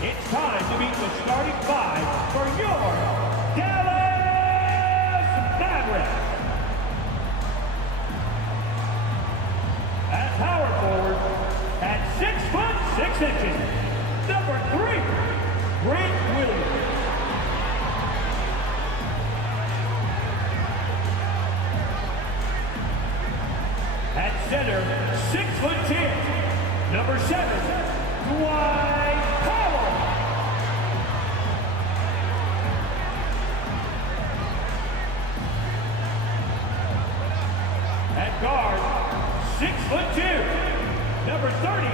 It's time to meet the starting five for your Dallas Mavericks. At power forward, at 6'6", number 3, Grant Williams. At center, 6'10", number 7, Dwight Powell. At guard, 6'2", number 30,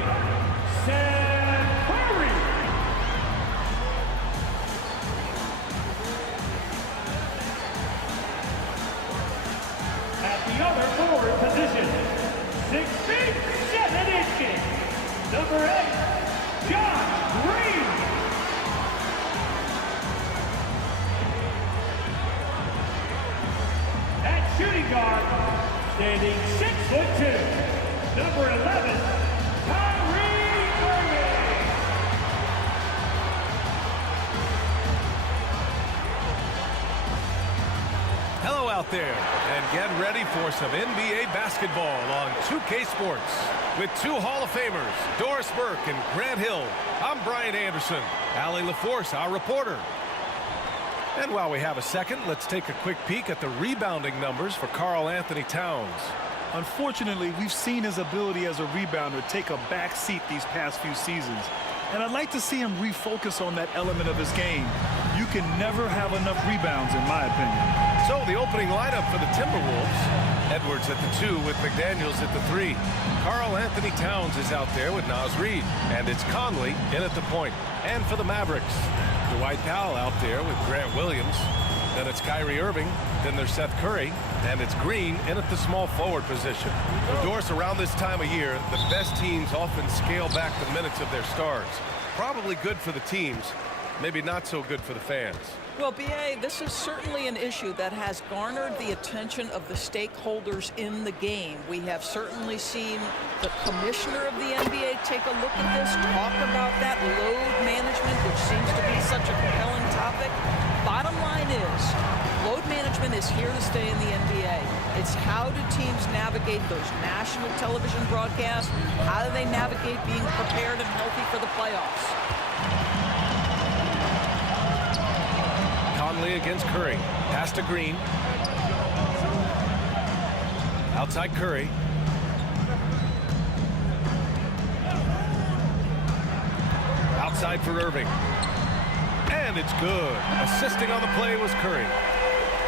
Sam Curry. At the other forward position, 6 feet 7 inches, number 8, John Green. At shooting guard, standing 6'2", number 11, Kyrie Irving. Hello out there, and get ready for some NBA basketball on 2K Sports. With two Hall of Famers, Doris Burke and Grant Hill, I'm Brian Anderson. Allie LaForce, our reporter. And while we have a second, let's take a quick peek at the rebounding numbers for Karl Anthony Towns. Unfortunately, we've seen his ability as a rebounder take a back seat these past few seasons. And I'd like to see him refocus on that element of his game. You can never have enough rebounds, in my opinion. So the opening lineup for the Timberwolves. Edwards at the 2 with McDaniels at the 3. Karl Anthony Towns is out there with Naz Reid. And it's Conley in at the point. And for the Mavericks, Dwight Powell out there with Grant Williams. Then it's Kyrie Irving. Then there's Seth Curry. And it's Green in at the small forward position. For Doris, around this time of year, the best teams often scale back the minutes of their stars. Probably good for the teams, maybe not so good for the fans. Well, B.A., this is certainly an issue that has garnered the attention of the stakeholders in the game. We have certainly seen the commissioner of the NBA take a look at this, talk about that load management, which seems to be such a compelling topic. Bottom line is, load management is here to stay in the NBA. It's how do teams navigate those national television broadcasts? How do they navigate being prepared and healthy for the playoffs? Conley against Curry. Pass to Green. Outside Curry. Outside for Irving. And it's good. Assisting on the play was Curry.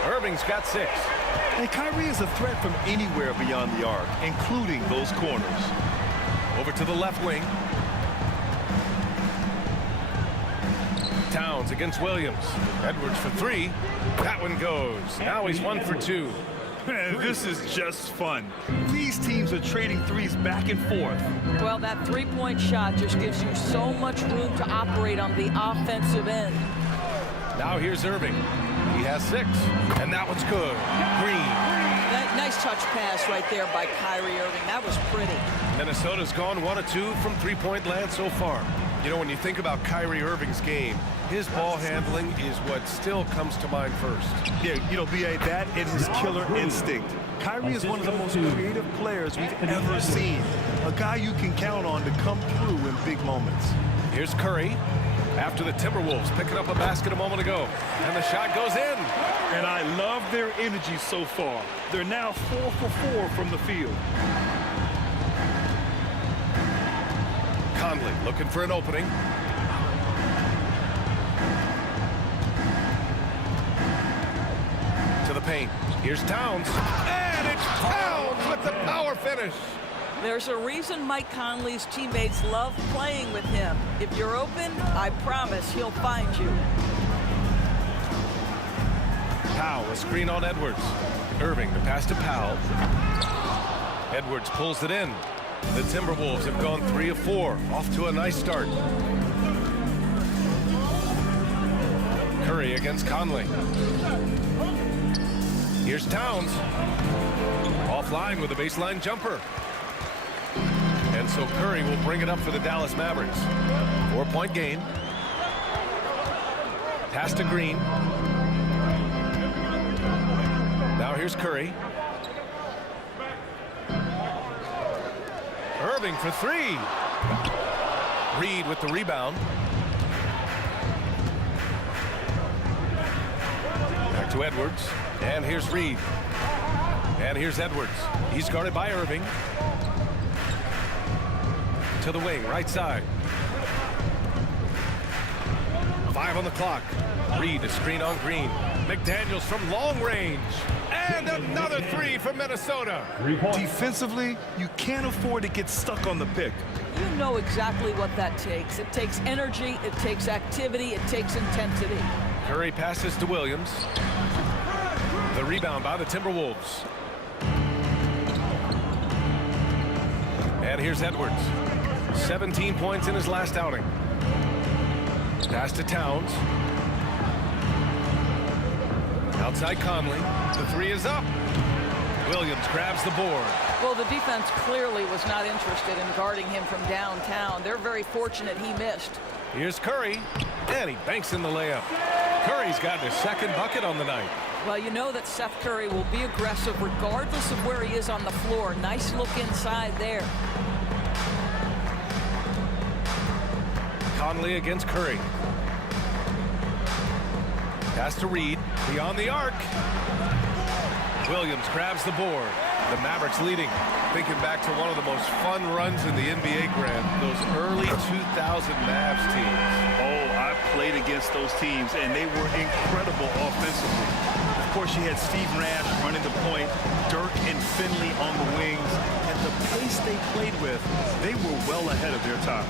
Irving's got 6. And Kyrie is a threat from anywhere beyond the arc, including those corners. Over to the left wing. Towns against Williams. Edwards for 3. That one goes. Now he's 1 for 2. Man, this is just fun. These teams are trading threes back and forth. Well, that three-point shot just gives you so much room to operate on the offensive end. Now here's Irving. He has 6. And that one's good. Green. That nice touch pass right there by Kyrie Irving. That was pretty. Minnesota's gone 1 of 2 from three-point land so far. You know, when you think about Kyrie Irving's game, his ball handling is what still comes to mind first. Yeah, you know, B.A., that and his killer instinct. Kyrie is one of the most creative players we've ever seen. A guy you can count on to come through in big moments. Here's Curry after the Timberwolves picking up a basket a moment ago. And the shot goes in. And I love their energy so far. They're now 4 for 4 from the field. Conley looking for an opening. To the paint. Here's Towns. And it's Towns with the power finish. There's a reason Mike Conley's teammates love playing with him. If you're open, I promise he'll find you. Powell, a screen on Edwards. Irving, the pass to Powell. Edwards pulls it in. The Timberwolves have gone 3 of 4, off to a nice start. Curry against Conley. Here's Towns. Offline with a baseline jumper. And so Curry will bring it up for the Dallas Mavericks. 4-point game. Pass to Green. Now here's Curry. Irving for three. Reed with the rebound. Back to Edwards. And here's Reed. And here's Edwards. He's guarded by Irving. To the wing, right side. 5 on the clock. Reed, a screen on Green. McDaniels from long range. And another three for Minnesota. Defensively, you can't afford to get stuck on the pick. You know exactly what that takes. It takes energy, it takes activity, it takes intensity. Curry passes to Williams. The rebound by the Timberwolves. And here's Edwards. 17 points in his last outing. Pass to Towns. Outside Conley. The three is up. Williams grabs the board. Well, the defense clearly was not interested in guarding him from downtown. They're very fortunate he missed. Here's Curry. And he banks in the layup. Curry's gotten his second bucket on the night. Well, you know that Seth Curry will be aggressive regardless of where he is on the floor. Nice look inside there. Conley against Curry. Pass to Reed. Beyond the arc. Williams grabs the board. The Mavericks leading. Thinking back to one of the most fun runs in the NBA, Grant. Those early 2000 Mavs teams. Oh, I played against those teams, and they were incredible offensively. Of course, you had Steve Nash running the point, Dirk and Finley on the wings, and the pace they played with, they were well ahead of their time.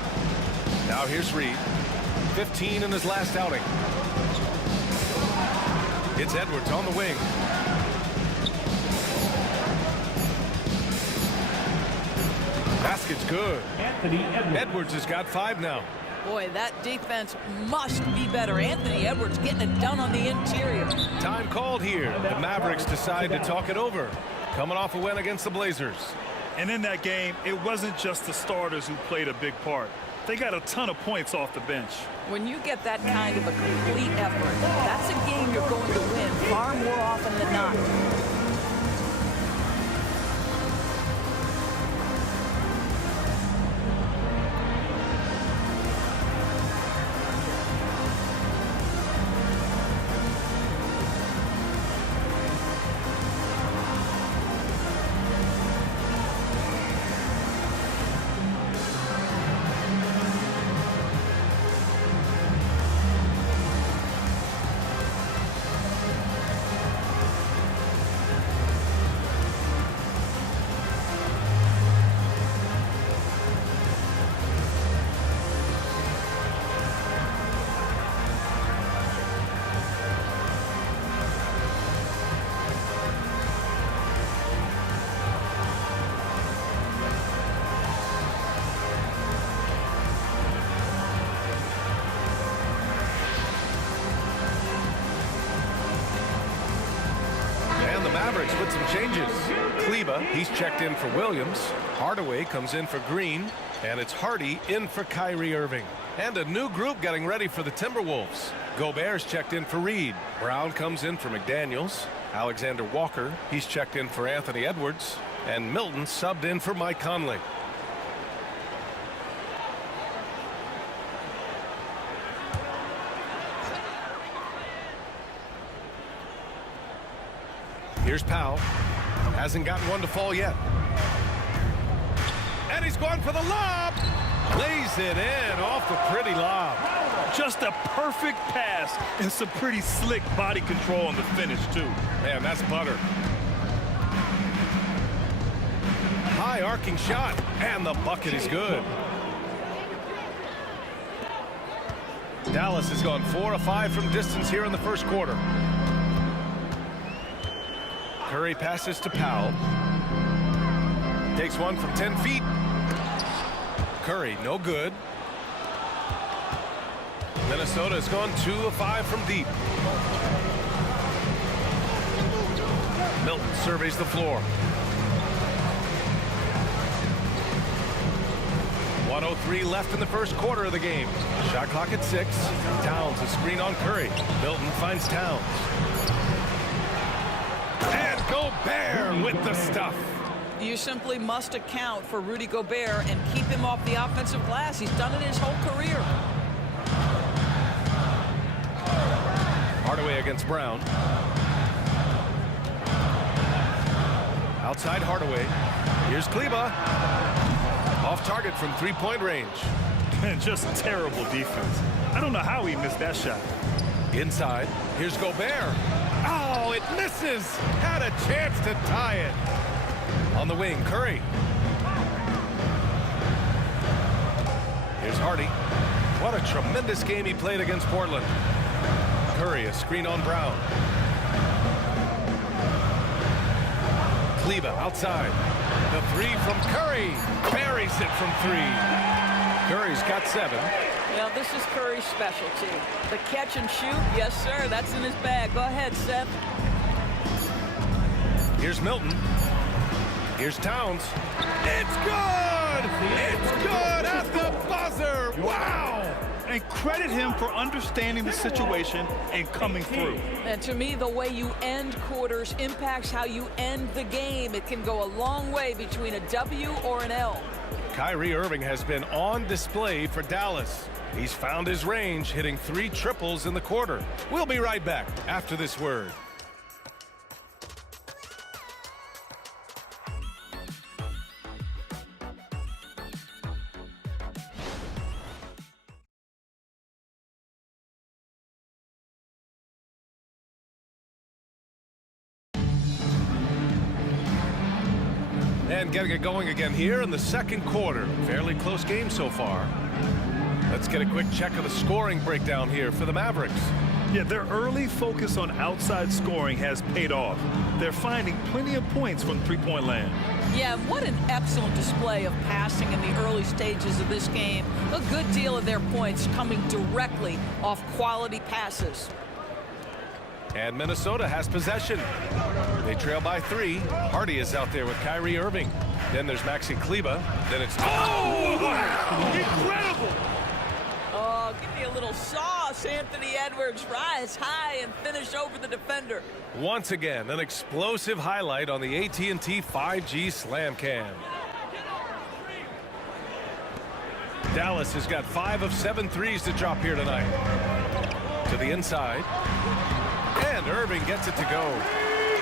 Now here's Reed. 15 in his last outing. It's Edwards on the wing. Basket's good. Anthony Edwards. Edwards has got 5 now. Boy, that defense must be better. Anthony Edwards getting it done on the interior. Time called here. The Mavericks decide to talk it over. Coming off a win against the Blazers. And in that game, it wasn't just the starters who played a big part. They got a ton of points off the bench. When you get that kind of a complete effort, that's a game you're going to win far more often than not. Mavericks with some changes. Kleba, he's checked in for Williams. Hardaway comes in for Green. And it's Hardy in for Kyrie Irving. And a new group getting ready for the Timberwolves. Gobert's checked in for Reed. Brown comes in for McDaniels. Alexander Walker, he's checked in for Anthony Edwards. And Milton subbed in for Mike Conley. Here's Powell. Hasn't gotten one to fall yet. And he's going for the lob. Lays it in off the pretty lob. Just a perfect pass and some pretty slick body control on the finish, too. Man, that's butter. High arcing shot. And the bucket is good. Dallas has gone 4 of 5 from distance here in the first quarter. Curry passes to Powell. Takes one from 10 feet. Curry, no good. Minnesota has gone 2 of 5 from deep. Milton surveys the floor. 1:03 left in the first quarter of the game. Shot clock at 6. Towns a screen on Curry. Milton finds Towns. And Gobert with the stuff. You simply must account for Rudy Gobert and keep him off the offensive glass. He's done it his whole career. Hardaway against Brown. Outside Hardaway. Here's Kleba. Off target from three-point range. And just terrible defense. I don't know how he missed that shot. Inside. Here's Gobert. Oh, it misses. Had a chance to tie it. On the wing, Curry. Here's Hardy. What a tremendous game he played against Portland. Curry, a screen on Brown. Kleba outside. The three from Curry. Buries it from 3. Curry's got 7. Well, this is Curry's specialty. The catch and shoot, yes, sir. That's in his bag. Go ahead, Seth. Here's Milton. Here's Towns. It's good! It's good at the buzzer! Wow! And credit him for understanding the situation and coming through. And to me, the way you end quarters impacts how you end the game. It can go a long way between a W or an L. Kyrie Irving has been on display for Dallas. He's found his range, hitting 3 triples in the quarter. We'll be right back after this word. And getting it going again here in the second quarter. Fairly close game so far. Let's get a quick check of the scoring breakdown here for the Mavericks. Yeah, their early focus on outside scoring has paid off. They're finding plenty of points from three-point land. Yeah, what an excellent display of passing in the early stages of this game. A good deal of their points coming directly off quality passes. And Minnesota has possession. They trail by 3. Hardy is out there with Kyrie Irving. Then there's Maxi Kleba. Then it's... Oh, wow! Incredible! Oh, give me a little sauce, Anthony Edwards. Rise high and finish over the defender. Once again, an explosive highlight on the AT&T 5G Slam Cam. Dallas has got 5 of 7 threes to drop here tonight. To the inside. And Irving gets it to go.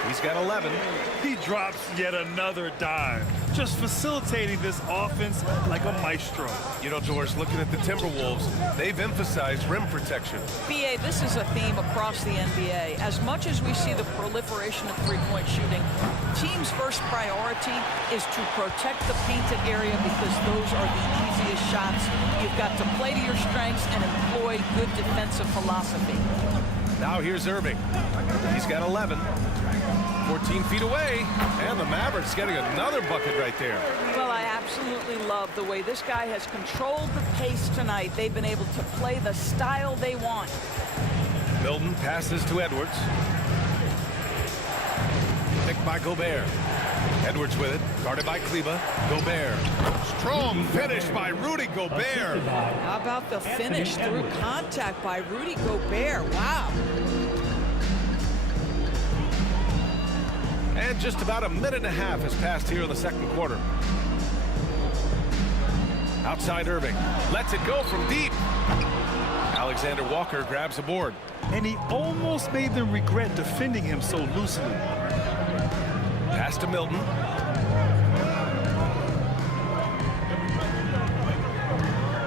He's got 11. He drops yet another dime, just facilitating this offense like a maestro. You know, George, looking at the Timberwolves, they've emphasized rim protection. BA, this is a theme across the NBA. As much as we see the proliferation of three-point shooting, teams' first priority is to protect the painted area because those are the easiest shots. You've got to play to your strengths and employ good defensive philosophy. Now here's Irving. He's got 11. 14 feet away. And the Mavericks getting another bucket right there. Well, I absolutely love the way this guy has controlled the pace tonight. They've been able to play the style they want. Milton passes to Edwards. Picked by Gobert. Edwards with it. Guarded by Kleba. Gobert. Strong finish by Rudy Gobert. How about the finish through contact by Rudy Gobert? Wow. And just about a minute and a half has passed here in the second quarter. Outside Irving. Lets it go from deep. Alexander Walker grabs a board. And he almost made them regret defending him so loosely. Pass to Milton.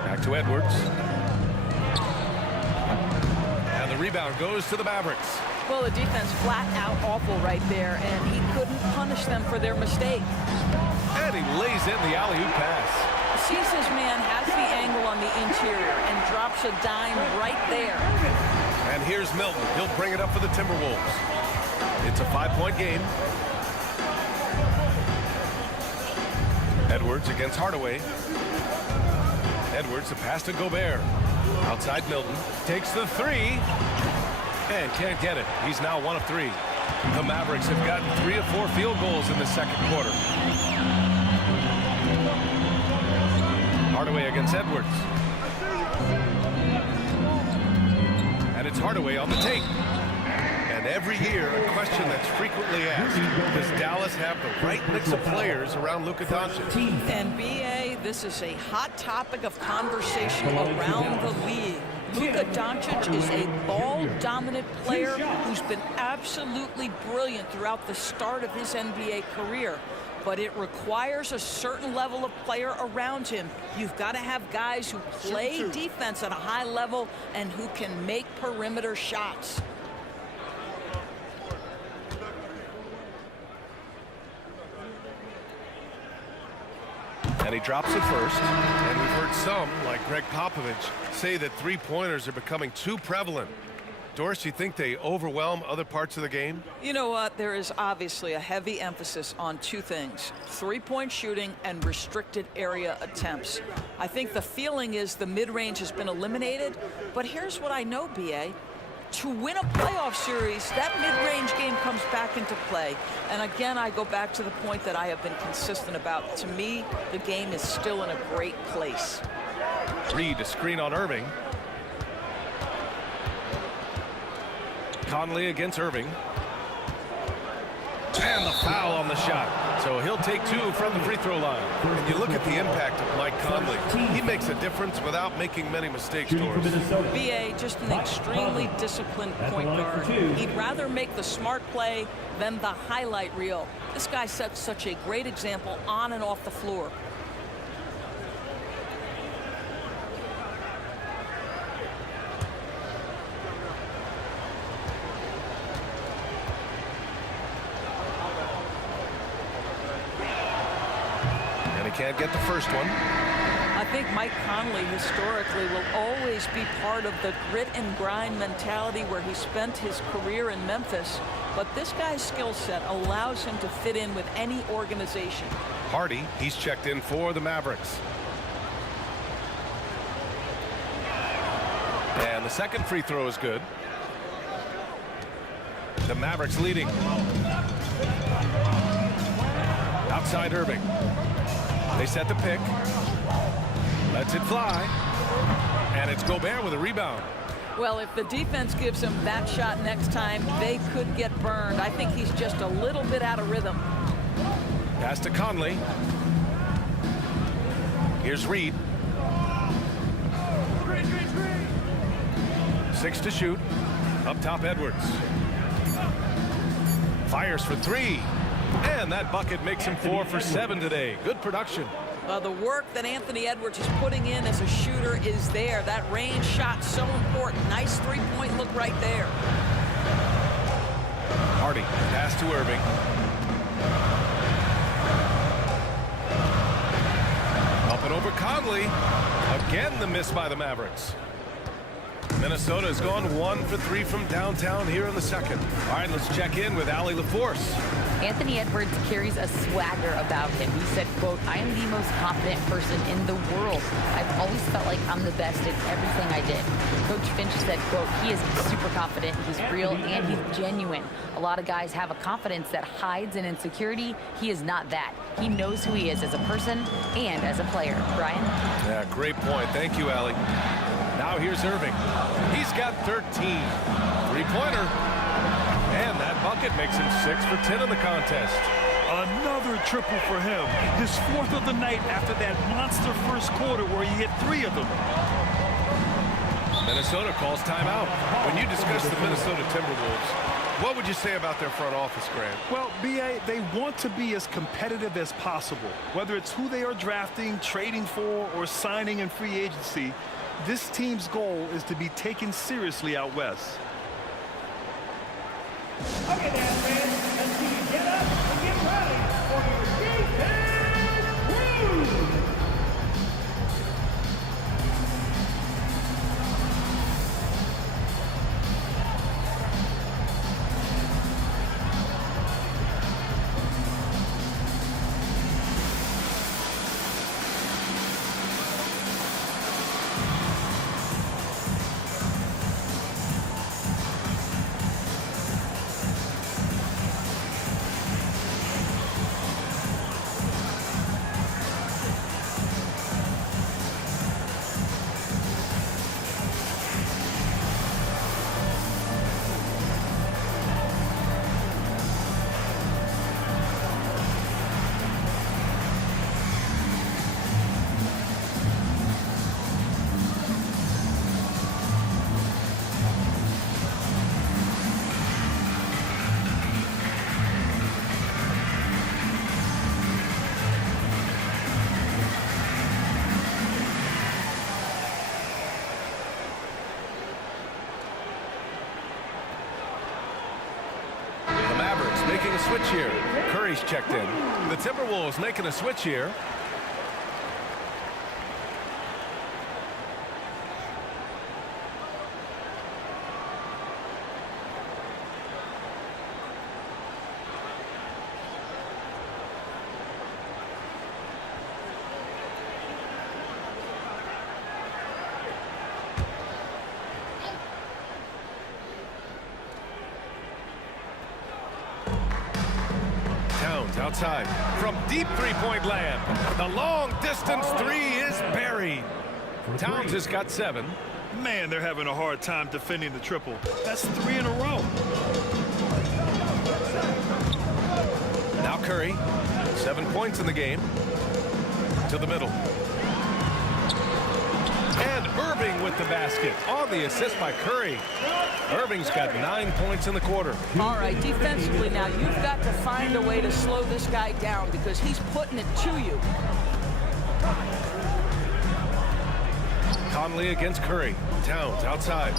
Back to Edwards. And the rebound goes to the Mavericks. Well, the defense flat out awful right there, and he couldn't punish them for their mistake. And he lays in the alley-oop pass. Sees his man has the angle on the interior and drops a dime right there. And here's Milton. He'll bring it up for the Timberwolves. It's a 5-point game. Edwards against Hardaway. Edwards, a pass to Gobert. Outside Milton. Takes the 3. And can't get it. He's now 1 of 3. The Mavericks have gotten 3 of 4 field goals in the second quarter. Hardaway against Edwards. And it's Hardaway on the take. And every year, a question that's frequently asked, does Dallas have the right mix of players around Luka Doncic? And BA, this is a hot topic of conversation around the league. Luka Doncic is a ball-dominant player who's been absolutely brilliant throughout the start of his NBA career. But it requires a certain level of player around him. You've got to have guys who play defense at a high level and who can make perimeter shots. And he drops it first. And we've heard some, like Greg Popovich, say that three-pointers are becoming too prevalent. Doris, you think they overwhelm other parts of the game? You know what? There is obviously a heavy emphasis on two things: three-point shooting and restricted area attempts. I think the feeling is the mid-range has been eliminated. But here's what I know, BA. To win a playoff series, that mid-range game comes back into play. And again, I go back to the point that I have been consistent about. To me, the game is still in a great place. Reed, a screen on Irving. Conley against Irving. And the foul on the shot. So he'll take two from the free throw line. And you look at the impact of Mike Conley. He makes a difference without making many mistakes, Doris. BA, just an extremely disciplined point guard. He'd rather make the smart play than the highlight reel. This guy sets such a great example on and off the floor. Can't get the first one. I think Mike Conley historically will always be part of the grit and grind mentality where he spent his career in Memphis, but this guy's skill set allows him to fit in with any organization. Hardy, he's checked in for the Mavericks. And the second free throw is good. The Mavericks leading. Outside Irving. They set the pick. Lets it fly. And it's Gobert with a rebound. Well, if the defense gives him that shot next time, they could get burned. I think he's just a little bit out of rhythm. Pass to Conley. Here's Reed. 6 to shoot. Up top, Edwards. Fires for 3. And that bucket makes him 4 for 7 today. Good production. The work that Anthony Edwards is putting in as a shooter is there. That range shot so important. Nice three-point look right there. Hardy, pass to Irving. Up and over Conley. Again, the miss by the Mavericks. Minnesota has gone 1 for 3 from downtown here in the second. All right, let's check in with Allie LaForce. Anthony Edwards carries a swagger about him. He said, quote, "I am the most confident person in the world. I've always felt like I'm the best at everything I did." Coach Finch said, quote, "He is super confident, he's real, and he's genuine. A lot of guys have a confidence that hides an insecurity. He is not that. He knows who he is as a person and as a player." Brian? Yeah, great point. Thank you, Allie. Now here's Irving. He's got 13. Three-pointer. And that bucket makes him 6 for 10 in the contest. Another triple for him. His 4th of the night after that monster first quarter where he hit 3 of them. Minnesota calls timeout. When you discuss the Minnesota Timberwolves, what would you say about their front office, Grant? Well, BA, they want to be as competitive as possible. Whether it's who they are drafting, trading for, or signing in free agency, this team's goal is to be taken seriously out west. Okay, then, fans, let's see you get up and get ready for your defense crew. making a switch here. Curry's checked in. The Timberwolves making a switch here. Outside from deep three-point land. The long-distance three is buried. Towns has got 7. Man, they're having a hard time defending the triple. That's 3 in a row. Now Curry, 7 points in the game. To the middle. And Irving with the basket on the assist by Curry. Irving's got 9 points in the quarter. All right, defensively now, you've got to find a way to slow this guy down because he's putting it to you. Conley against Curry. Towns outside.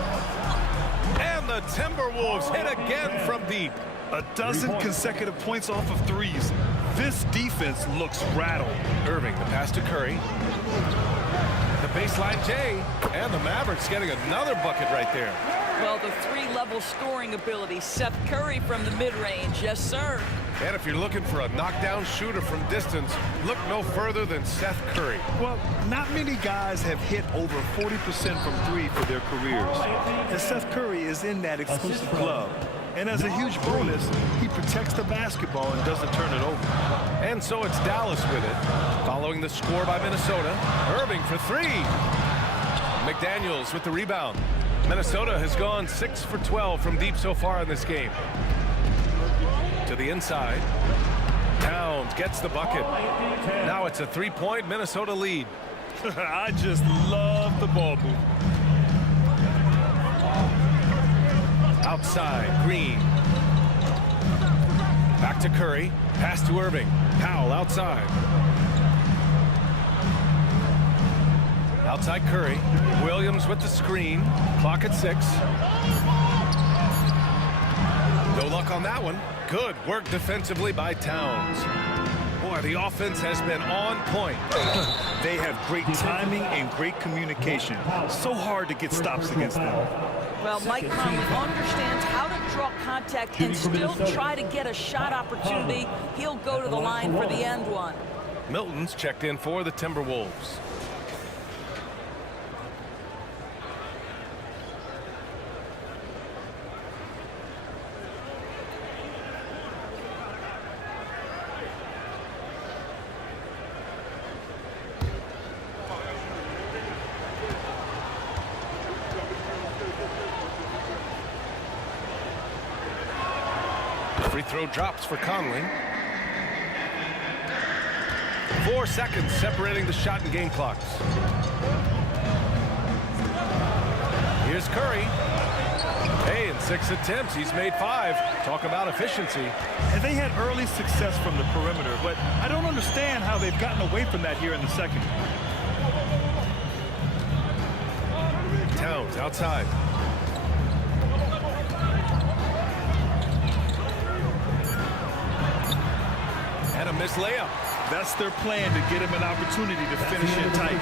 And the Timberwolves hit again from deep. A dozen consecutive points off of threes. This defense looks rattled. Irving, the pass to Curry. The baseline J. And the Mavericks getting another bucket right there. Well, the 3-level scoring ability. Seth Curry from the mid-range. Yes, sir. And if you're looking for a knockdown shooter from distance, look no further than Seth Curry. Well, not many guys have hit over 40% from 3 for their careers. And Seth Curry is in that exclusive club. And as a huge bonus, he protects the basketball and doesn't turn it over. And so it's Dallas with it. Following the score by Minnesota, Irving for 3. McDaniels with the rebound. Minnesota has gone 6 for 12 from deep so far in this game. To the inside. Towns gets the bucket. Now it's a 3-point Minnesota lead. I just love the ball move. Outside, Green. Back to Curry. Pass to Irving. Powell outside. Outside Curry. Williams with the screen. Clock at 6. No luck on that one. Good work defensively by Towns. Boy, the offense has been on point. They have great timing and great communication. So hard to get stops against them. Well, Mike Conley understands how to draw contact and still try to get a shot opportunity. He'll go to the line for the end one. Milton's checked in for the Timberwolves. Free throw drops for Conley. 4 seconds separating the shot and game clocks. Here's Curry. Hey, in 6 attempts, he's made 5. Talk about efficiency. And they had early success from the perimeter, but I don't understand how they've gotten away from that here in the second. Towns outside. And a missed layup. That's their plan, to get him an opportunity to finish it tight.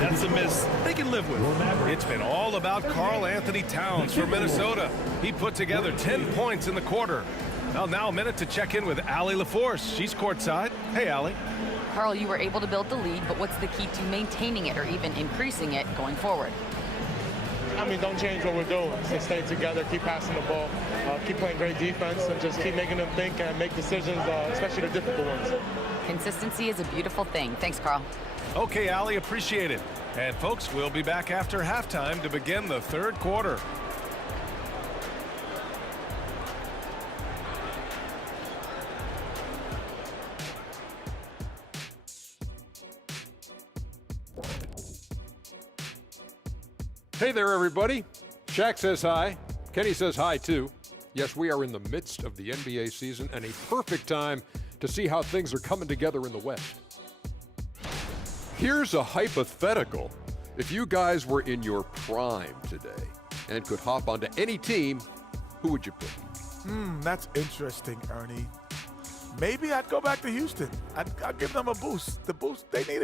That's a miss they can live with. It's been all about Karl Anthony Towns for Minnesota. He put together 10 points in the quarter. Well, now a minute to check in with Allie LaForce. She's courtside. Hey, Allie. Karl, you were able to build the lead, but what's the key to maintaining it or even increasing it going forward? I mean, don't change what we're doing. Just stay together, keep passing the ball, keep playing great defense, and just keep making them think and make decisions, especially the difficult ones. Consistency is a beautiful thing. Thanks, Karl. Okay, Allie, appreciate it. And folks, we'll be back after halftime to begin the third quarter. Hey there, everybody. Shaq says hi. Kenny says hi, too. Yes, we are in the midst of the NBA season and a perfect time to see how things are coming together in the West. Here's a hypothetical. If you guys were in your prime today and could hop onto any team, who would you pick? That's interesting, Ernie. maybe I'd go back to Houston. I'd give them a boost. The boost, they need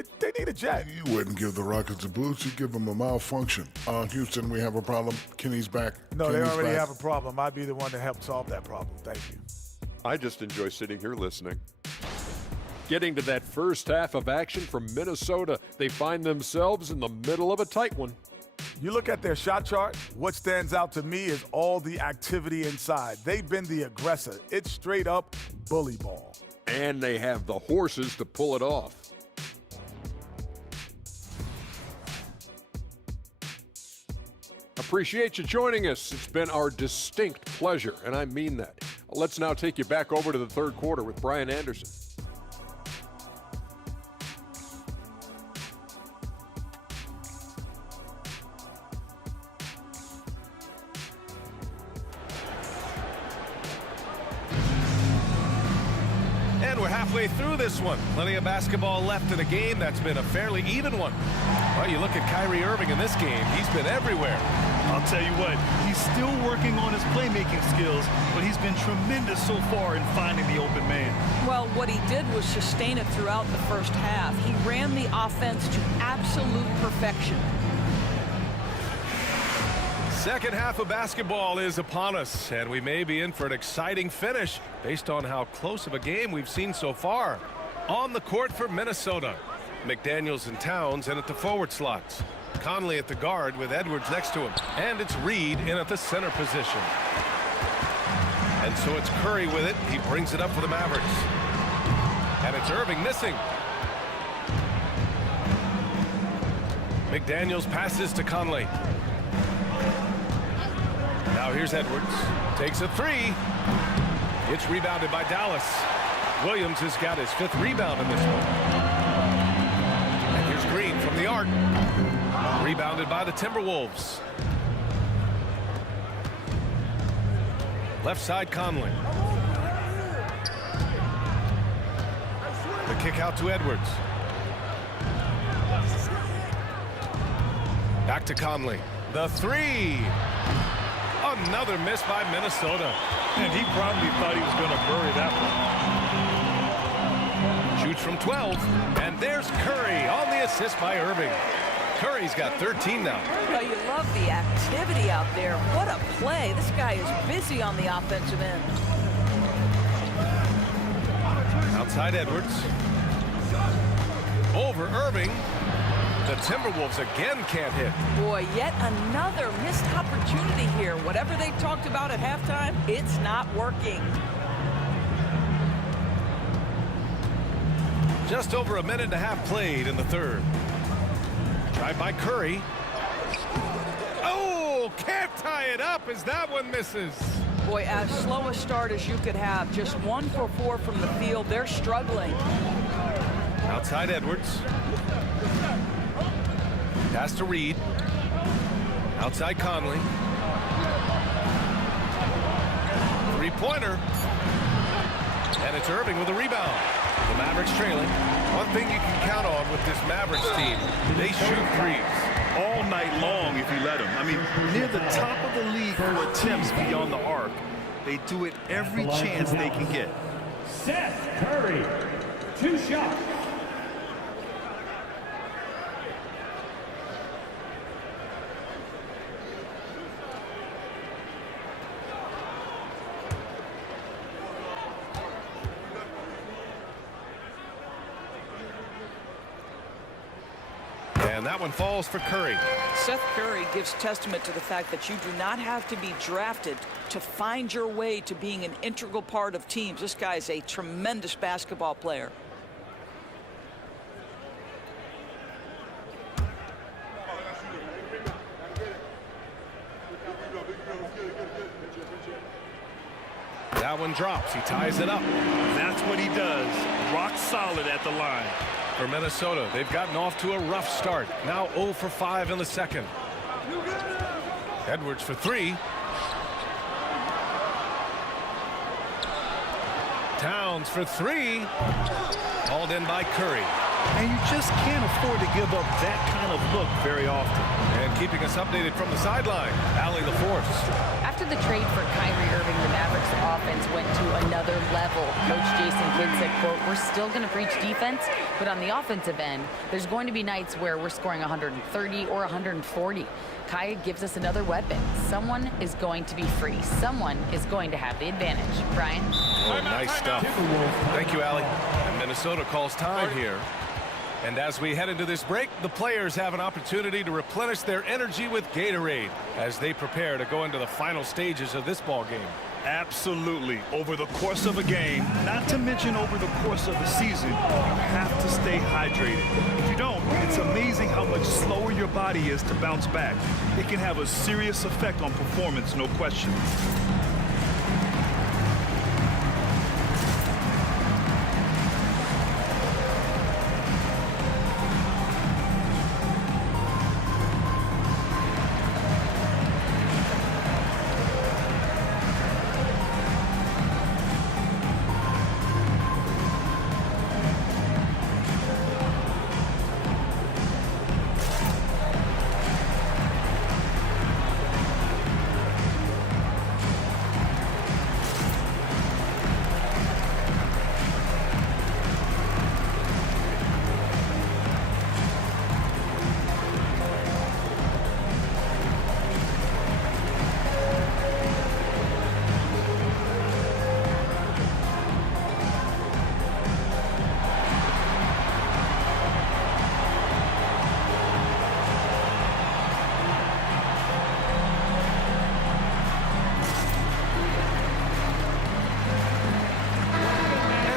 a jet. You wouldn't give the Rockets a boost. You give them a malfunction. Houston, we have a problem. Kenny's back. No, Kenny's they already back. have a problem. I'd be the one to help solve that problem. Thank you. I just enjoy sitting here listening. Getting to that first half of action from Minnesota, they find themselves in the middle of a tight one. You look at their shot chart, what stands out to me is all the activity inside. They've been the aggressor. It's straight up bully ball. And they have the horses to pull it off. Appreciate you joining us. It's been our distinct pleasure, and I mean that. Let's now take you back over to the third quarter with Brian Anderson. And we're halfway through this one. Plenty of basketball left in a game that's been a fairly even one. Well, you look at Kyrie Irving in this game. He's been everywhere. I'll tell you what, he's still working on his playmaking skills, but he's been tremendous so far in finding the open man. Well, what he did was sustain it throughout the first half. He ran the offense to absolute perfection. Second half of basketball is upon us, and we may be in for an exciting finish based on how close of a game we've seen so far. On the court for Minnesota, McDaniels and Towns in at the forward slots. Conley at the guard with Edwards next to him. And it's Reed in at the center position. And so it's Curry with it. He brings it up for the Mavericks. And it's Irving missing. McDaniels passes to Conley. Now here's Edwards. Takes a three. It's rebounded by Dallas. Williams has got his 5th rebound in this one. And here's Green from the arc. Rebounded by the Timberwolves. Left side Conley. The kick out to Edwards. Back to Conley. The three. Another miss by Minnesota. And he probably thought he was going to bury that one. Shoots from 12. And there's Curry on the assist by Irving. Curry's got 13 now. Well, you love the activity out there. What a play. This guy is busy on the offensive end. Outside Edwards. Over Irving. The Timberwolves again can't hit. Boy, yet another missed opportunity here. Whatever they talked about at halftime, it's not working. Just over a minute and a half played in the third. Tried by Curry. Oh, can't tie it up as that one misses. Boy, as slow a start as you could have. Just 1 for 4 from the field. They're struggling. Outside Edwards. Pass to Reed. Outside Conley. Three-pointer. And it's Irving with a rebound. The Mavericks trailing. One thing you can count on with this Mavericks team, they shoot threes. All night long if you let them. I mean, near the top of the league for attempts beyond the arc. They do it every chance they can get. Seth Curry, 2 shots. And that one falls for Curry. Seth Curry gives testament to the fact that you do not have to be drafted to find your way to being an integral part of teams. This guy is a tremendous basketball player. That one drops. He ties it up. That's what he does. Rock solid at the line. For Minnesota, they've gotten off to a rough start. Now 0 for 5 in the second. Edwards for 3. Towns for 3. Hauled in by Curry. And you just can't afford to give up that kind of look very often. And keeping us updated from the sideline, Allie LaForce. After the trade for Kyrie Irving, the Mavericks offense went to another level. Coach Jason Kidd said, quote, we're still going to preach defense, but on the offensive end, there's going to be nights where we're scoring 130 or 140. Kai gives us another weapon. Someone is going to be free. Someone is going to have the advantage. Brian? Oh, nice stuff. Thank you, Allie. And Minnesota calls time here. And as we head into this break, the players have an opportunity to replenish their energy with Gatorade as they prepare to go into the final stages of this ball game. Absolutely. Over the course of a game, not to mention over the course of a season, you have to stay hydrated. If you don't, it's amazing how much slower your body is to bounce back. It can have a serious effect on performance, no question.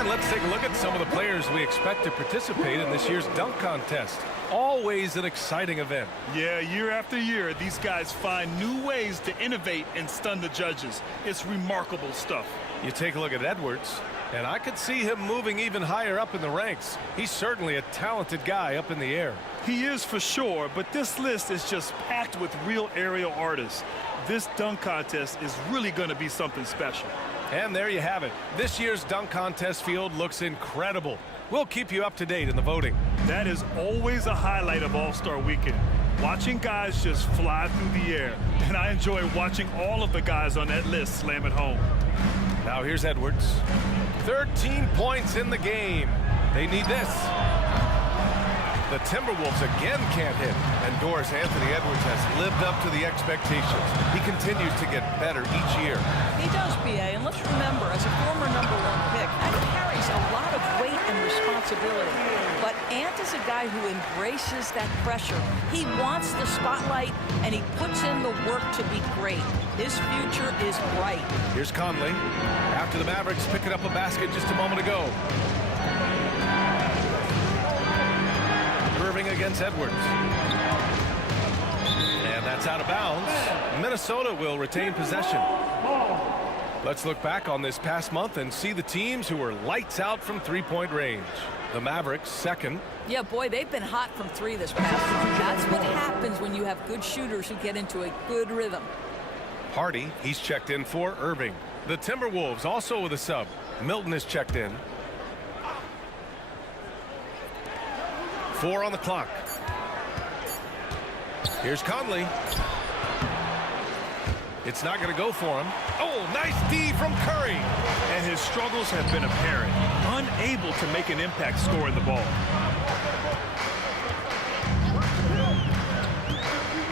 Let's take a look at some of the players we expect to participate in this year's dunk contest. Always an exciting event. Yeah, year after year, these guys find new ways to innovate and stun the judges. It's remarkable stuff. You take a look at Edwards, and I could see him moving even higher up in the ranks. He's certainly a talented guy up in the air. He is for sure, but this list is just packed with real aerial artists. This dunk contest is really going to be something special. And there you have it. This year's dunk contest field looks incredible. We'll keep you up to date in the voting. That is always a highlight of All-Star Weekend. Watching guys just fly through the air. And I enjoy watching all of the guys on that list slam it home. Now here's Edwards. 13 points in the game. They need this. The Timberwolves again can't hit, and Doris Anthony Edwards has lived up to the expectations. He continues to get better each year. He does, BA, and let's remember, as a former #1 pick, that carries a lot of weight and responsibility. But Ant is a guy who embraces that pressure. He wants the spotlight, and he puts in the work to be great. His future is bright. Here's Conley. After the Mavericks picking up a basket just a moment ago. Irving against Edwards. And that's out of bounds. Minnesota will retain possession. Let's look back on this past month and see the teams who were lights out from three-point range. The Mavericks second. Yeah, boy, they've been hot from three this past month. That's what happens when you have good shooters who get into a good rhythm. Hardy, he's checked in for Irving. The Timberwolves also with a sub. Milton is checked in. 4 on the clock. Here's Conley. It's not going to go for him. Oh, nice D from Curry. And his struggles have been apparent. Unable to make an impact scoring the ball.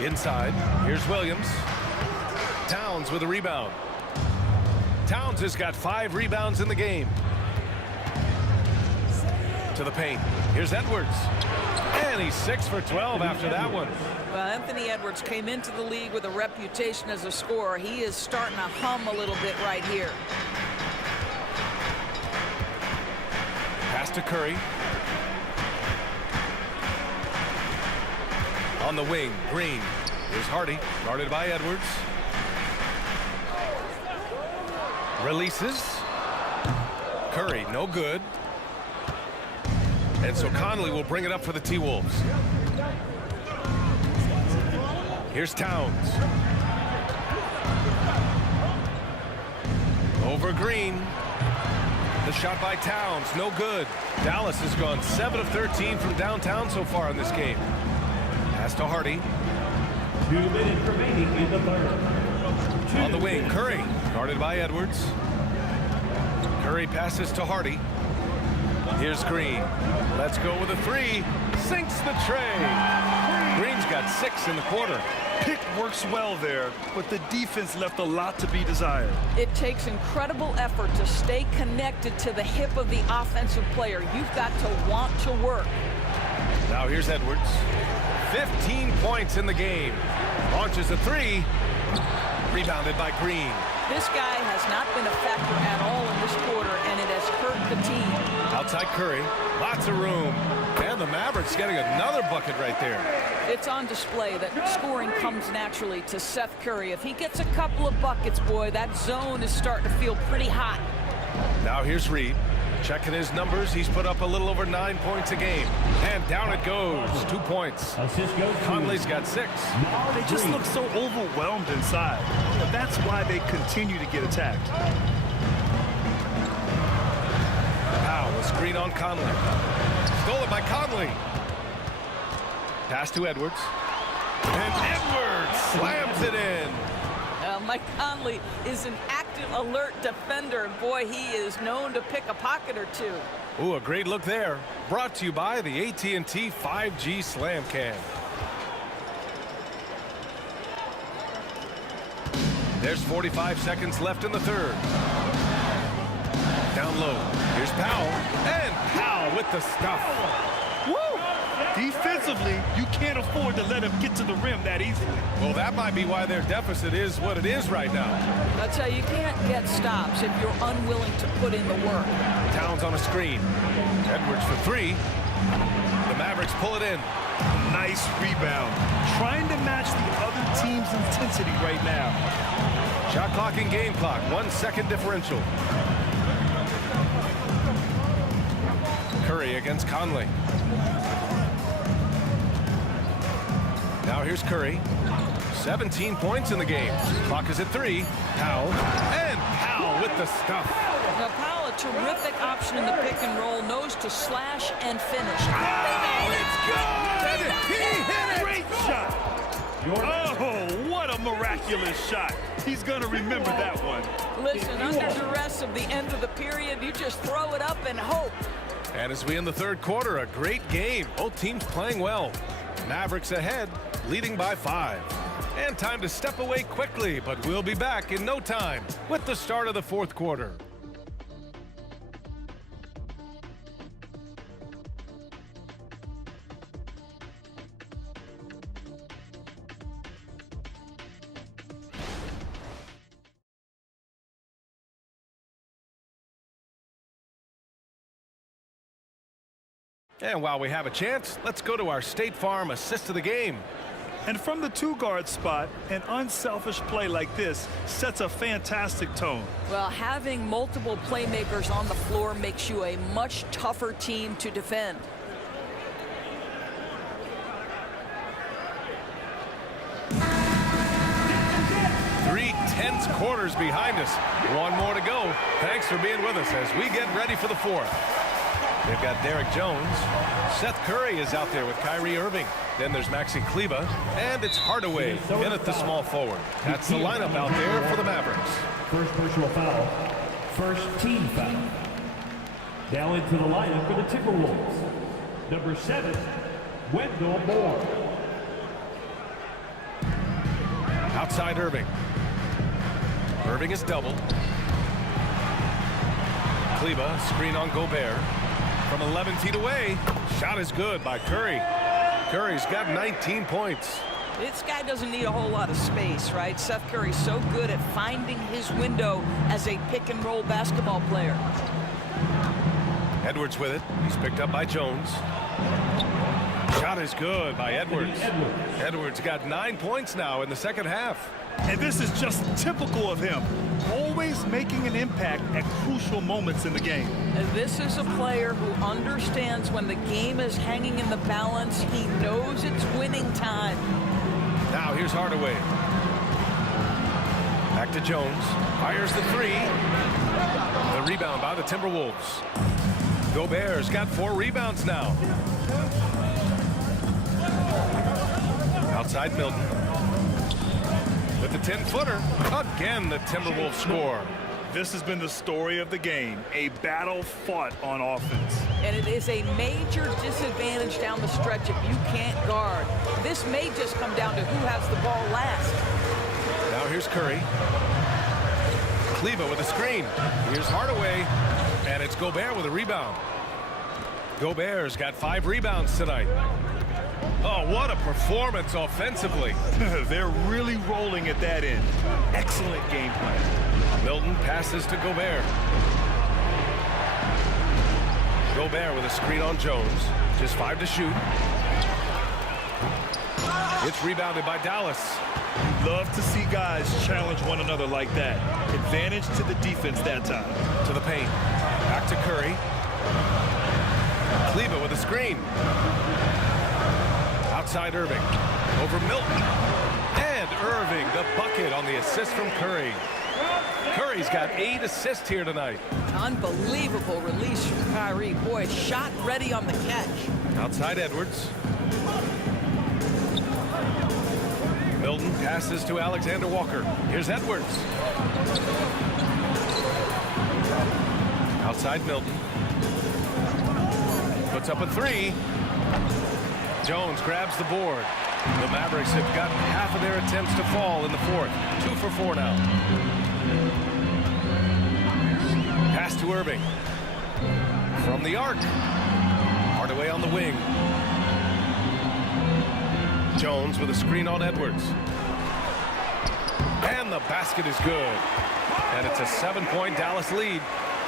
Inside, here's Williams. Towns with a rebound. Towns has got 5 rebounds in the game. To the paint. Here's Edwards. And he's 6 for 12 after that one. Well, Anthony Edwards came into the league with a reputation as a scorer. He is starting to hum a little bit right here. Pass to Curry. On the wing, Green. Here's Hardy, guarded by Edwards. Releases. Curry, no good. And so Conley will bring it up for the T-Wolves. Here's Towns. Over Green. The shot by Towns, no good. Dallas has gone 7 of 13 from downtown so far in this game. Pass to Hardy. 2 minutes remaining in the third. On the wing, Curry, guarded by Edwards. Curry passes to Hardy. Here's Green. Let's go with a 3. Sinks the tray. Green's got 6 in the quarter. Pick works well there, but the defense left a lot to be desired. It takes incredible effort to stay connected to the hip of the offensive player. You've got to want to work. Now here's Edwards. 15 points in the game. Launches a 3. Rebounded by Green. This guy has not been a factor at all in this quarter, and it has hurt the team. Outside Curry. Lots of room. And the Mavericks getting another bucket right there. It's on display that scoring comes naturally to Seth Curry. If he gets a couple of buckets, boy, that zone is starting to feel pretty hot. Now here's Reed. Checking his numbers, he's put up a little over 9 points a game. And down it goes. 2 points. Assist goes to Conley's got 6. They just look so overwhelmed inside. But that's why they continue to get attacked. Powell, a screen on Conley. Stolen by Conley. Pass to Edwards. And Edwards slams it in. Mike Conley is an active, alert defender. Boy, he is known to pick a pocket or two. Ooh, a great look there. Brought to you by the AT&T 5G Slam Cam. There's 45 seconds left in the third. Down low. Here's Powell. And Powell with the stuff. Woo! Defensively, you can't afford to let him get to the rim that easily. Well, that might be why their deficit is what it is right now. I'll tell you, you can't get stops if you're unwilling to put in the work. Towns on a screen. Edwards for 3. The Mavericks pull it in. Nice rebound. Trying to match the other team's intensity right now. Shot clock and game clock. 1 second differential. Curry against Conley. Now here's Curry. 17 points in the game. Clock is at 3. Powell. And Powell with the stuff. Now, Powell, a terrific option in the pick and roll, knows to slash and finish. Oh, it's good! He hit it! Great shot! Oh, what a miraculous shot. He's going to remember that one. Listen, under duress of the end of the period, you just throw it up and hope. And as we end the third quarter, a great game. Both teams playing well. Mavericks ahead, leading by 5. And time to step away quickly, but we'll be back in no time with the start of the fourth quarter. And while we have a chance, let's go to our State Farm assist of the game. And from the 2-guard spot, an unselfish play like this sets a fantastic tone. Well, having multiple playmakers on the floor makes you a much tougher team to defend. Three tense quarters behind us. 1 more to go. Thanks for being with us as we get ready for the fourth. They've got Derek Jones. Seth Curry is out there with Kyrie Irving. Then there's Maxi Kleba. And it's Hardaway in at the small forward. That's the lineup out there for the Mavericks. First personal foul. First team foul. Now into the lineup for the Timberwolves. Number 7, Wendell Moore. Outside Irving. Irving is doubled. Kleba, screen on Gobert. From 11 feet away, shot is good by Curry. Curry's got 19 points. This guy doesn't need a whole lot of space, right? Seth Curry's so good at finding his window as a pick-and-roll basketball player. Edwards with it. He's picked up by Jones. Shot is good by Edwards. Edwards got 9 points now in the second half. And this is just typical of him. Always making an impact at crucial moments in the game. And this is a player who understands when the game is hanging in the balance. He knows it's winning time. Now here's Hardaway. Back to Jones. Fires the three. The rebound by the Timberwolves. Gobert's got 4 rebounds now. Outside Milton. With the 10-footer. Again, the Timberwolves score. This has been the story of the game, a battle fought on offense. And it is a major disadvantage down the stretch if you can't guard. This may just come down to who has the ball last. Now here's Curry. Kleba with a screen. Here's Hardaway. And it's Gobert with a rebound. Gobert's got 5 rebounds tonight. Oh, what a performance offensively. They're really rolling at that end. Excellent game plan. Milton passes to Gobert. Gobert with a screen on Jones. Just 5 to shoot. It's rebounded by Dallas. Love to see guys challenge one another like that. Advantage to the defense that time. To the paint. Back to Curry. Kleba with a screen. Outside Irving. Over Milton. And Irving, the bucket on the assist from Curry. Curry's got 8 assists here tonight. Unbelievable release from Kyrie. Boy, shot ready on the catch. Outside Edwards. Milton passes to Alexander Walker. Here's Edwards. Outside Milton. Puts up a 3. Jones grabs the board. The Mavericks have got half of their attempts to fall in the 4th. 2 for 4 now. Pass to Irving. From the arc. Hardaway on the wing. Jones with a screen on Edwards. And the basket is good. And it's a 7-point Dallas lead.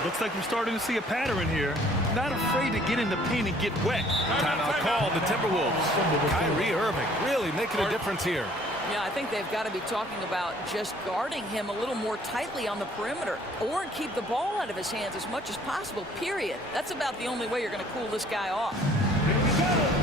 Looks like we're starting to see a pattern here. Not afraid to get in the paint and get wet. Timeout called the Timberwolves. Kyrie Irving really making a difference here. Yeah, I think they've got to be talking about just guarding him a little more tightly on the perimeter or keep the ball out of his hands as much as possible, period. That's about the only way you're going to cool this guy off. Here we go.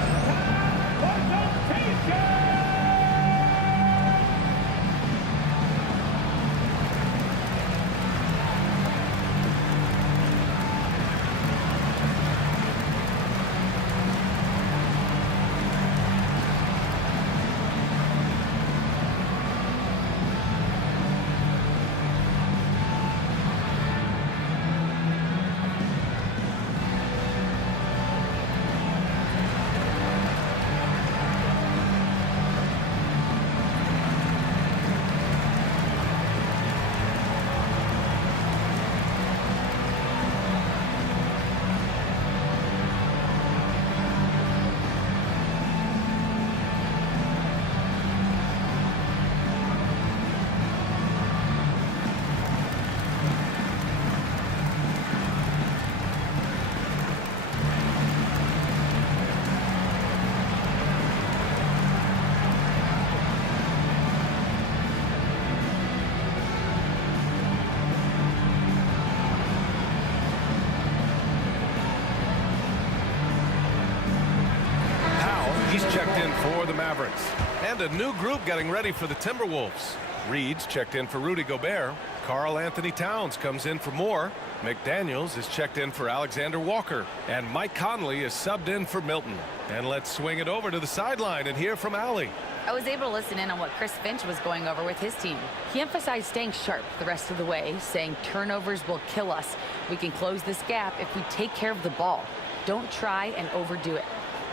He's checked in for the Mavericks. And a new group getting ready for the Timberwolves. Reed's checked in for Rudy Gobert. Karl Anthony Towns comes in for Moore. McDaniels is checked in for Alexander Walker. And Mike Conley is subbed in for Milton. And let's swing it over to the sideline and hear from Allie. I was able to listen in on what Chris Finch was going over with his team. He emphasized staying sharp the rest of the way, saying turnovers will kill us. We can close this gap if we take care of the ball. Don't try and overdo it.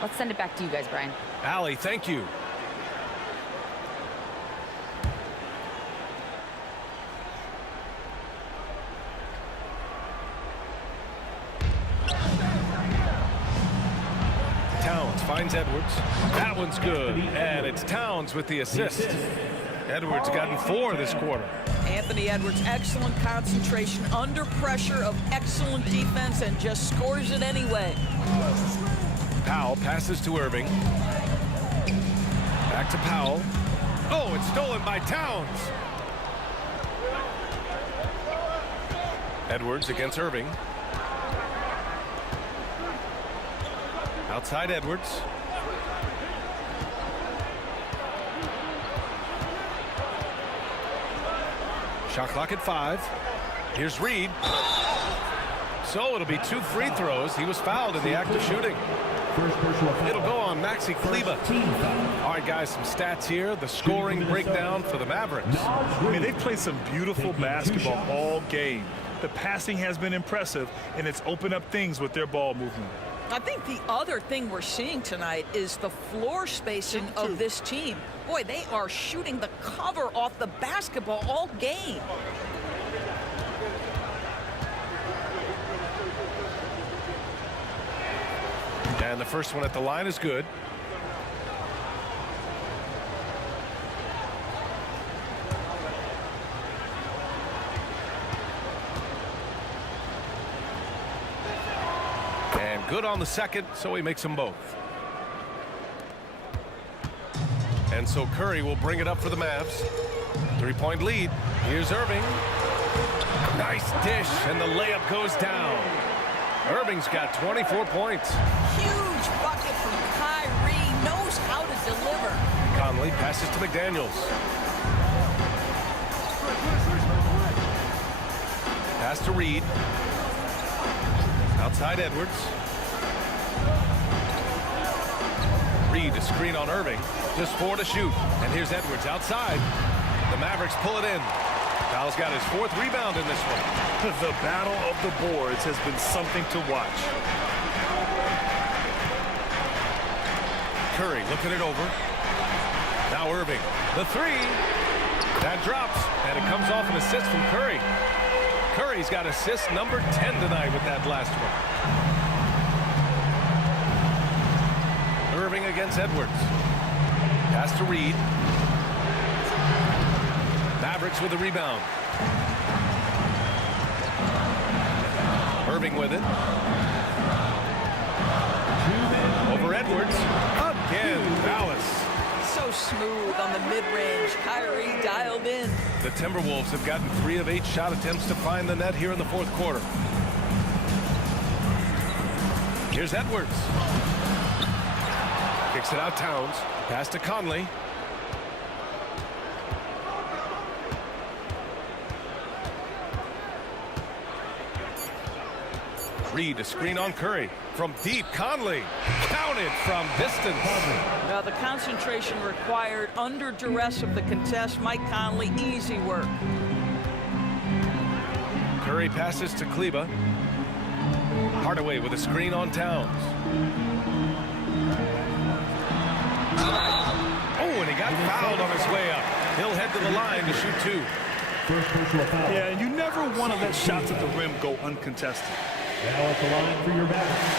Let's send it back to you guys, Brian. Allie, thank you. Towns finds Edwards. That one's good. And it's Towns with the assist. Edwards gotten 4 this quarter. Anthony Edwards, excellent concentration under pressure of excellent defense and just scores it anyway. Powell passes to Irving. Back to Powell. Oh, it's stolen by Towns. Edwards against Irving. Outside Edwards. Shot clock at 5. Here's Reed. So it'll be 2 free throws. He was fouled in the act of shooting. First personal foul. It'll go on Maxi Kleba. Team foul. All right, guys, some stats here. The scoring breakdown for the Mavericks. I mean, they played some beautiful basketball all game. The passing has been impressive, and it's opened up things with their ball movement. I think the other thing we're seeing tonight is the floor spacing of this team. Boy, they are shooting the cover off the basketball all game. And the first one at the line is good. And good on the second, so he makes them both. And so Curry will bring it up for the Mavs. 3-point lead. Here's Irving. Nice dish, and the layup goes down. Irving's got 24 points. Huge bucket from Kyrie. Knows how to deliver. Conley passes to McDaniels. Pass to Reed. Outside Edwards. Reed to screen on Irving. Just 4 to shoot. And here's Edwards outside. The Mavericks pull it in. Kyle's got his 4th rebound in this one. The battle of the boards has been something to watch. Curry looking it over. Now Irving. The 3. That drops. And it comes off an assist from Curry. Curry's got assist number 10 tonight with that last one. Irving against Edwards. Pass to Reed. Mavericks with the rebound. Irving with it. Over Edwards. Again, Dallas. So smooth on the mid-range. Kyrie dialed in. The Timberwolves have gotten 3 of 8 shot attempts to find the net here in the 4th quarter. Here's Edwards. Kicks it out Towns. Pass to Conley. Reed to screen on Curry. From deep, Conley. Counted from distance. Now the concentration required under duress of the contest. Mike Conley, easy work. Curry passes to Kleba. Hardaway with a screen on Towns. Oh, and he got fouled on his way up. He'll head to the line to shoot 2. First personal foul. Yeah, and you never want to let shots at the rim go uncontested. Now at the line for your Mavericks.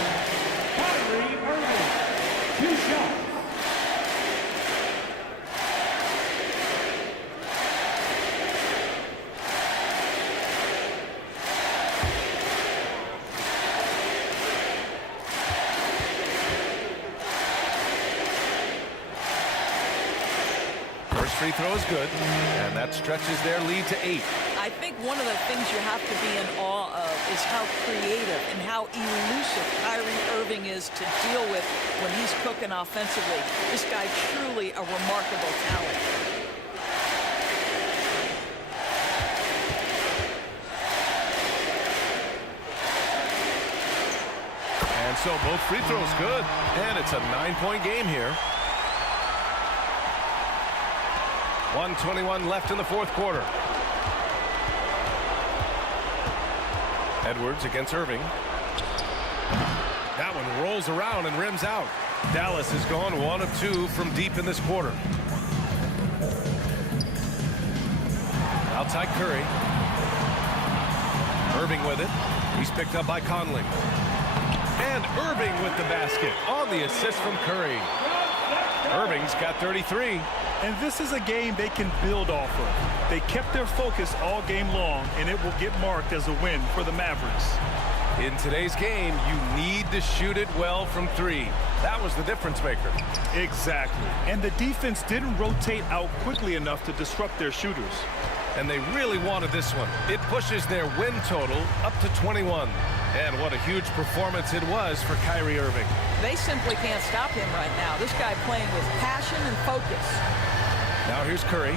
Kyrie Irving. 2 shots. First free throw is good, and that stretches their lead to 8. I think one of the things you have to be in awe of is how creative and how elusive Kyrie Irving is to deal with when he's cooking offensively. This guy truly a remarkable talent. And so both free throws good, and it's a 9-point game here. 1:21 left in the 4th quarter. Edwards against Irving. That one rolls around and rims out. Dallas has gone 1 of 2 from deep in this quarter. Outside Curry. Irving with it. He's picked up by Conley. And Irving with the basket on the assist from Curry. Irving's got 33. And this is a game they can build off of. They kept their focus all game long, and it will get marked as a win for the Mavericks. In today's game, you need to shoot it well from 3. That was the difference maker. Exactly. And the defense didn't rotate out quickly enough to disrupt their shooters. And they really wanted this one. It pushes their win total up to 21. And what a huge performance it was for Kyrie Irving. They simply can't stop him right now. This guy playing with passion and focus. Now here's Curry.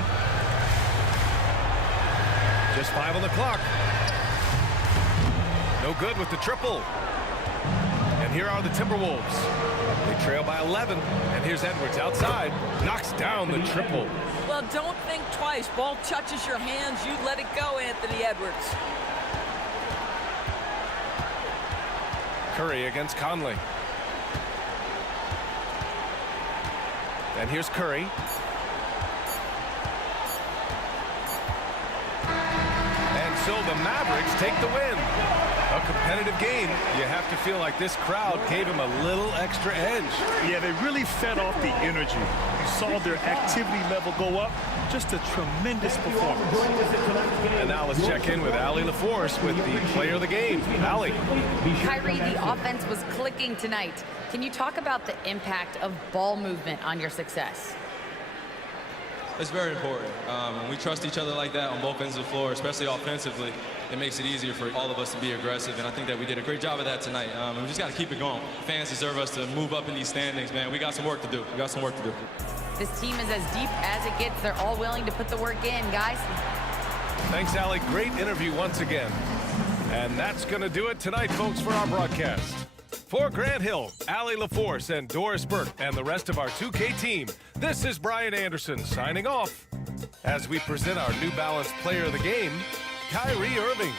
Just 5 on the clock. No good with the triple. And here are the Timberwolves. They trail by 11. And here's Edwards outside. Knocks down the triple. Well, don't think twice. Ball touches your hands, you let it go, Anthony Edwards. Curry against Conley. And here's Curry. And so the Mavericks take the win. A competitive game. You have to feel like this crowd gave him a little extra edge. Yeah, they really fed off the energy. You saw their activity level go up. Just a tremendous performance. And now let's check in with Allie LaForce with the player of the game. Allie. Kyrie, the offense was clicking tonight. Can you talk about the impact of ball movement on your success? It's very important. When we trust each other like that on both ends of the floor, especially offensively, it makes it easier for all of us to be aggressive, and I think that we did a great job of that tonight. And we just got to keep it going. Fans deserve us to move up in these standings, man. We got some work to do. We got some work to do. This team is as deep as it gets. They're all willing to put the work in, guys. Thanks, Allie. Great interview once again. And that's going to do it tonight, folks, for our broadcast. For Grant Hill, Allie LaForce, and Doris Burke, and the rest of our 2K team, this is Brian Anderson signing off as we present our New Balance Player of the Game, Kyrie Irving.